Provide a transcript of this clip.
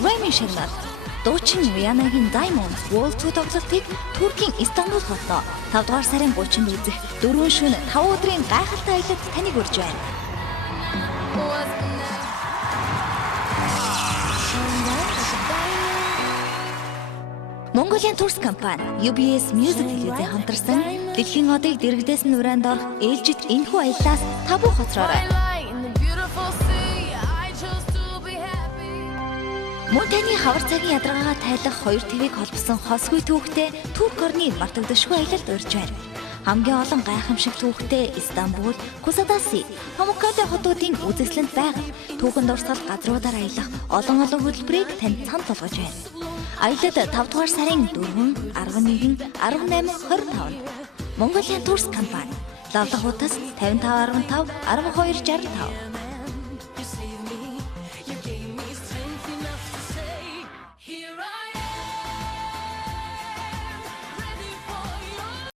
Grammy шагнал. Дуучин Rihanna-гийн Diamonds World Tour тоглолтыг Туркийн Истанбул хотноо 5 дугаар сарын 30-нд үзэх 4 шөнө 5 өдрийн гайхалтай аялалд таныг урьж байна. Mongolian Tours компани UBS Music телевизээ хамтарсан дэлхийн одыг дэрэгдээсэн уранд орох ээлжид энэхүү аяллаас та бүх хоцроорой. Мөн таны хавар цагийн ядаргаагаа тайлах 2 твийг холбосон хосгүй түүхтэй Турк орны мартагдашгүй аялалд урьж байна. Хамгийн олон гайхамшиг түүхтэй Истанбул, Кусадаси, Pamukkale хотуудын үзэсгэлэнт байгаль, түүхэн дурсгал газруудаар аялах олон хөтөлбөрийг танд цанд болгож байна. Аялалд 5 дугаар сарын 4, 11, 18, 25. Mongolian Tours компани. Лавлах утас 5515 1265.